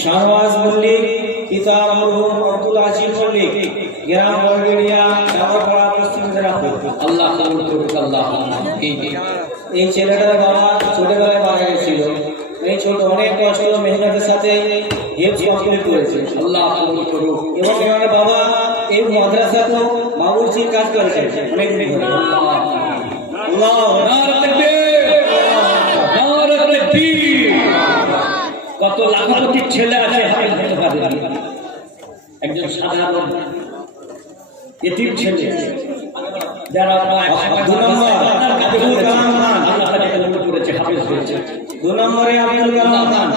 শাহবাজ মল্লিক পিতা মরহুম আব্দুল আজিজ মল্লিক গ্রাম বরগড়িয়া ডাবরপাড়া পশ্চিম মেদিনীপুর। আল্লাহ কবুল করুক আল্লাহ এই ছেলেটার বাবা ছোটবেলায় মারা গেছিল। এই ছোট অনেক কষ্ট মেহনতের সাথে হেফজ কমপ্লিট করেছে। আল্লাহ কবুল করুক। এবং এনার বাবা এই মাদ্রাসাতেও বাবুর্চির কাজ করেছে। অনেক দিন ধরে। আল্লাহ। নারে তাকবীর! কত লাখপতির ছেলে আছে হাফেজ হতে পারে একজন সাধারণ এতিম ছেলে। যারা দু আব্দুল কালাম খান। আল্লাহ করেছে হাফেজ হয়েছে। দু নম্বরে আব্দুল কালাম খান।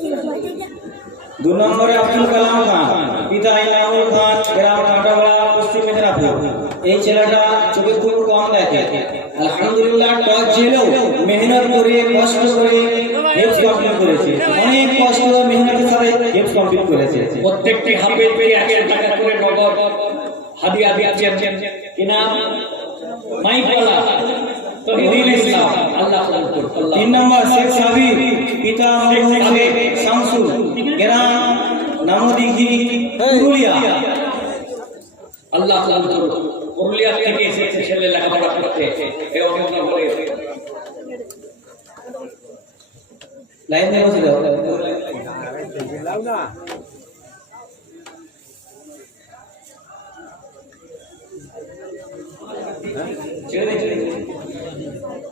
জি, জি। দু নম্বরে আব্দুল কালাম খান। পিতা ইনামুল খান গ্রাম কাঁটাপাড়া পশ্চিম মেদিনীপুর। এই ছেলেটা চোখে খুব কম দেখে। আলহামদুলিল্লাহ টস ছেলেও মেহনত করে কষ্ট করে হেফ কমপ্লিট করেছে। অনেক কষ্ট মেহনতের সাথে হেফ কমপ্লিট করেছে। প্রত্যেকটি হাফেজ পেয়ে একশো টাকা করে নগদ। হাদিয়া দিচ্ছেন কি নাম? মাইকওয়ালা তহিদুল ইসলাম। আল্লাহ তিন নম্বর শেখ সাবির পিতা মরহুম শেখ শামসুল গ্রাম নামদিঘি পুরুলিয়া। আল্লাহ পুরুলিয়া থেকে এসেছে ছেলে লেখাপড়া করতে। এই অভিনগরে লাইন দিয়ে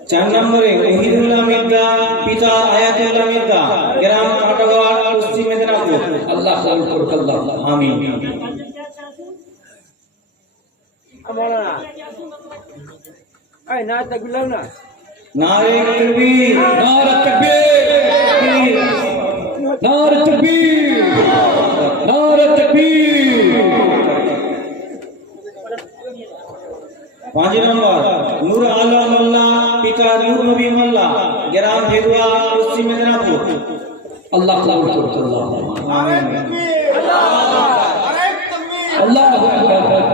চার নম্বরে মহিদুল্লাহ মির্জা পিতা আয়াতুল্লাহ মির্জা গ্রাম কাটাগড় পশ্চিম মেদিনীপুর আল্লাহ কবুল করুক আল্লাহ আমিন Ay, nada, bilang na. নারে তকবীর নারে তাকবীর নারে তাকবীর নারে তাকবীর পাঁচ নম্বর নূর আলম মোল্লা পিতা নূর নবী মোল্লা গ্রাম ভেদুয়া পশ্চিম মেদিনীপুর আল্লাহ কবুল করুক আল্লাহ আমিন আল্লাহ আকবার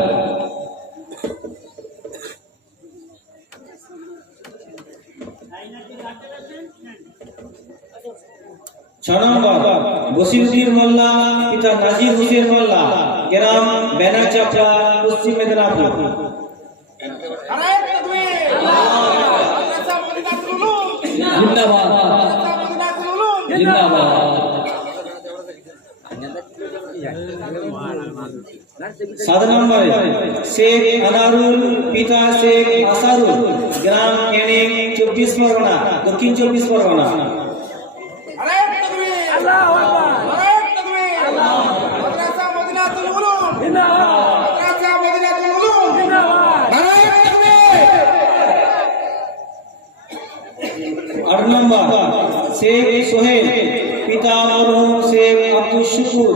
ছ নম্বর বসিরুদ্দিন মোল্লা পিতা নাজির হোসেন মোল্লা গ্রাম ব্যানার চাপড়া পশ্চিম মেদিনীপুর জিন্দাবাদ জিন্দাবাদ সাত নম্বরে শেখ আনারুল পিতা শেখ আসারুল গ্রাম কেনিং চব্বিশ পরগনা দক্ষিণ চব্বিশ পরগনা আট নম্বর শেখ সোহেল পিতা মরহুম শেখ আব্দুল শুকুর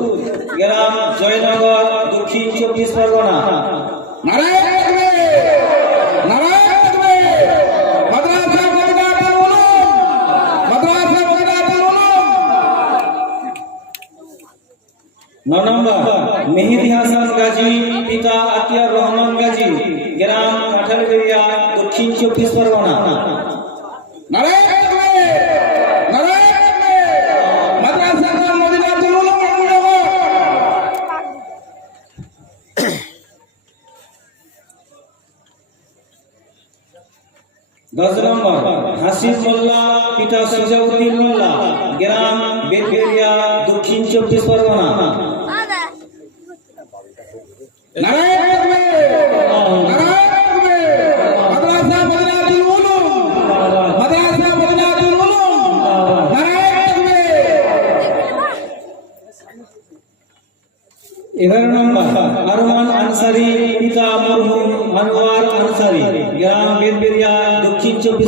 গ্রাম জয়নগর দক্ষিণ চব্বিশ পরগনা। ন নম্বর মেহেদি হাসান গাজী পিতা আতিয়ার রহমান গাজী গ্রাম কাঠালবেড়িয়া দক্ষিণ চব্বিশ পরগনা। দশ নম্বর হাসিব মোল্লা পিতা সুজাউদ্দিন মোল্লা গ্রাম বেলবেরিয়া দক্ষিণ চব্বিশ পরগনা।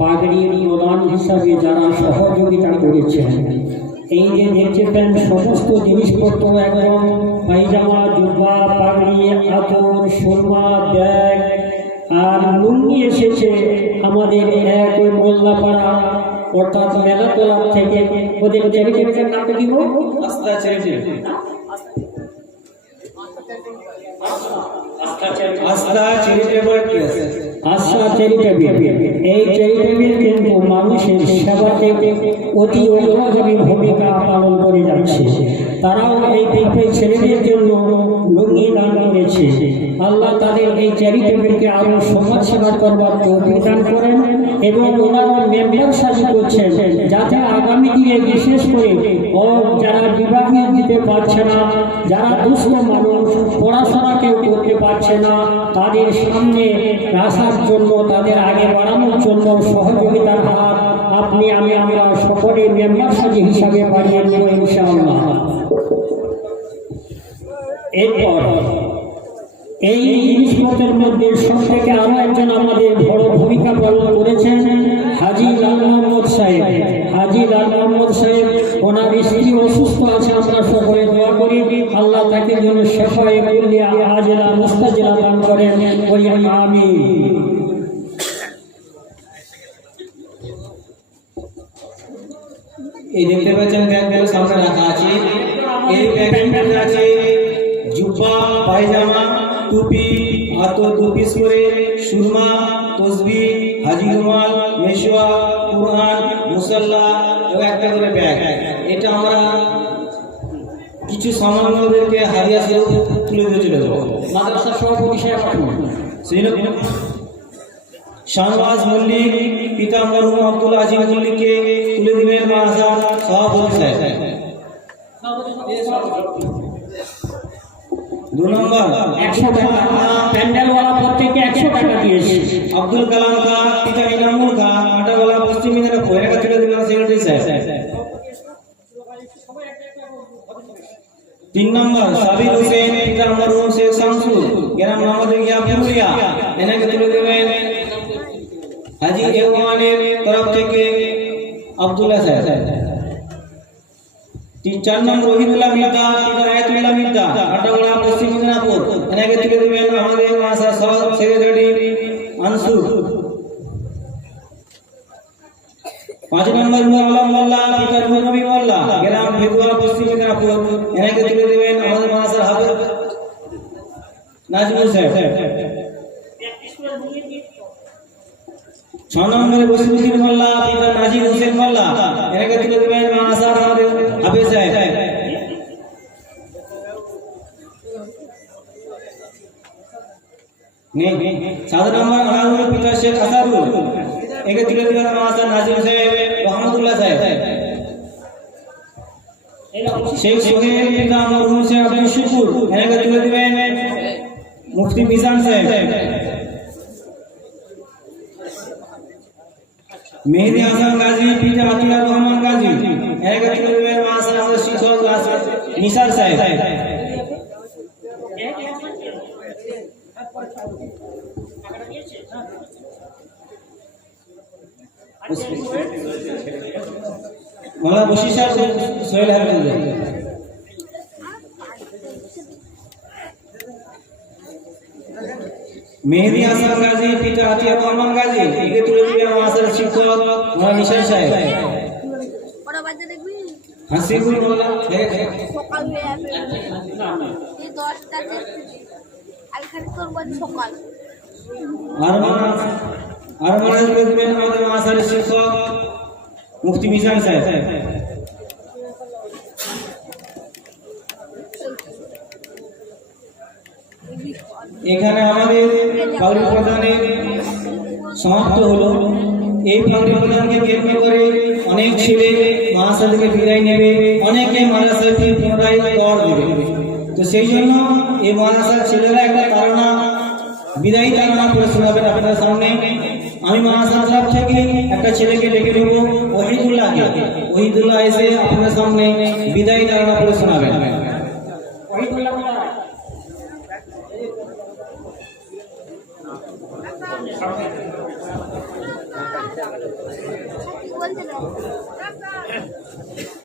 পাগড়ি প্রদান হিসাবে যারা সহযোগিতা করেছেন এই যে দেখছেন সমস্ত জিনিসপত্র একদম পায়জামা জুব্বা পাগড়ি আতর সুরমা ব্যাগ আর লুঙ্গি এসেছে আমাদের এক ওই মোল্লাপাড়া অর্থাৎ মেলাতলা থেকে। ওদের চ্যারিটেবলের নামটা কি আস্থা চ্যারিটেবল আস্থা চ্যারিটেবল ট্রাস্ট আশা চ্যারিটেবিল এই চ্যারিটেবিল কিন্তু মানুষের সেবাকে অতি অগ্রগামী ভূমিকা পালন করে যাচ্ছে। তারাও এই পিঁপড়ে ছেলেদের জন্য লুঙ্গি দান করেছে। আল্লাহ তাদের এই চ্যারিটেবলকে আরও সমাজ সেবা করবার তৌফিক দান করেন এবং ওনারা মেম্বার সাজি করছেন, যাতে আগামী দিনে বিশেষ করে ও যারা বিভাগে দিতে পারছে না, যারা দুস্থ মানুষ, পড়াশোনা কেউ করতে পারছে না, তাদের সামনে আসার জন্য, তাদের আগে বাড়ানোর জন্য সহযোগিতার হাত আপনি আমি আমরা সকলে মেম্বার সাজি হিসাবে বাড়িয়ে দেব ইনশাআল্লাহ। এরপর এই জিনিসপত্রের মধ্যে সব থেকে আরও একজন আমাদের বড় ভূমিকা পালন করেছেন হাজি লাল মোহাম্মদ সাহেব। হাজি লাল মোহাম্মদ সাহেব, ওনার স্ত্রী অসুস্থ আছে আমরা সকলে দোয়া করি। আল্লাহ তাকে যেন শেফায় কুল্লিয়া আজলা মুস্তাজিলা দান করেন। ওই আমি এই দেখতে পাচ্ছেন ব্যাগগুলো সামনে রাখা আছে। এই মধ্যে আছে। জুব্বা, পায়জামা, টুপি আতর দু পিস করে সুরমা, তসবি হাজি রুমাল, মেশোয়া, কুরআন, মুসাল্লা এবং একটা করে ব্যাগ। এটা আমরা কিছু সামান্য ওদেরকে হারিয়া তুলে দিয়ে চলে যাব। মাদ্রাসা সভাপতি সাহেব শাহবাজ মল্লিক, পিতা মরহুম আব্দুল আজিম মল্লিককে তুলে দিবেন মাহাজা সভাপতি সাহেব। দু নম্বর একশো টাকা প্যান্ডেলওয়ালা প্রত্যেকে একশো টাকা দিয়েছে আব্দুল কালাম খা পিতা ইনামুল খা আটাওয়ালা পশ্চিম মেদিনীপুর এলাকা তুলে দিবেন সেক্রেটারি সাহেব তিন নম্বর সাবির হোসেন পিতা মরহুম শেখ শামসুল গ্রাম মোহাম্মদিয়া পুরুলিয়া এনাকে তুলে দেবেন হাজি এওয়ানের তরফ থেকে আব্দুল্লাহ সাহেব তিন চার নম্বর রহিদুল্লাহ মির্জা পিতা আয়াতুল্লাহ মির্জা আটাগোড়া পশ্চিম মেদিনীপুর এনাকে তুলে দেবেন আমাদের মাসা সহ সেক্রেটারি আনসুর পাঁচ নম্বর নূর আলম মোল্লা পিতা নূর নবী মোল্লা গ্রাম ভেদুয়া পশ্চিম মেদিনীপুর এনাকে তুলে দেবেন আমাদের মাসার হাফেজ নাজমুল সাহেব ছ নম্বরে বসিরুদ্দিন মোল্লা পিতা নাজির হোসেন মোল্লা এনাকে তুলে দেবেন মাসার আমাদের হাফেজ সাহেব নেই সাত নম্বর আনারুল পিতা শেখ আসারুল একে তুলে দেবেন মাসার নাজির সাহেব রহমতুল্লাহ সাহেব শেখ সোহেল পিতা মরহুম শেখ আব্দুল শুকুর এনাকে তুলে দিবেন মুফতি মিজান সাহেব মেহেদি হাসান গাজী পিতা আতিউর রহমান গাজী তুলে দিবেন মাসার আমাদের শিক্ষক নিসার সাহেব। মালা বশির সাহেব, সোহেল মেহেদি হাসান গাজী, পিতা আতিয়া রহমান গাজী, একে তুলে দিবেন মাসার শিক্ষক মোলা নিশান সাহেব। দেখবি হাসিবুল দশটাতে আর তুলে দিবেন আমাদের মাসার শিক্ষক মুফতি মিজান সাহেব। এখানে আমাদের পাগড়ি প্রদানের সমাপ্ত হলো। এই পাগড়ি প্রদানকে কেন্দ্র করে অনেক ছেলে মাদ্রাসা থেকে বিদায় নেবে, অনেকে মাদ্রাসা থেকে পুনরায় কর দেবে। তো সেই জন্য এই মাদ্রাসার ছেলেরা একটা ধারণা বিদায়ী ধারণা করে শোনাবেন আপনাদের সামনে। আমি মাদ্রাসার তরফ থেকে একটা ছেলেকে ডেকে নেব, ওহিদুল্লাহকে। ওহিদুল্লাহ এসে আপনাদের সামনে বিদায়ী ধারণা করে শোনাবেন।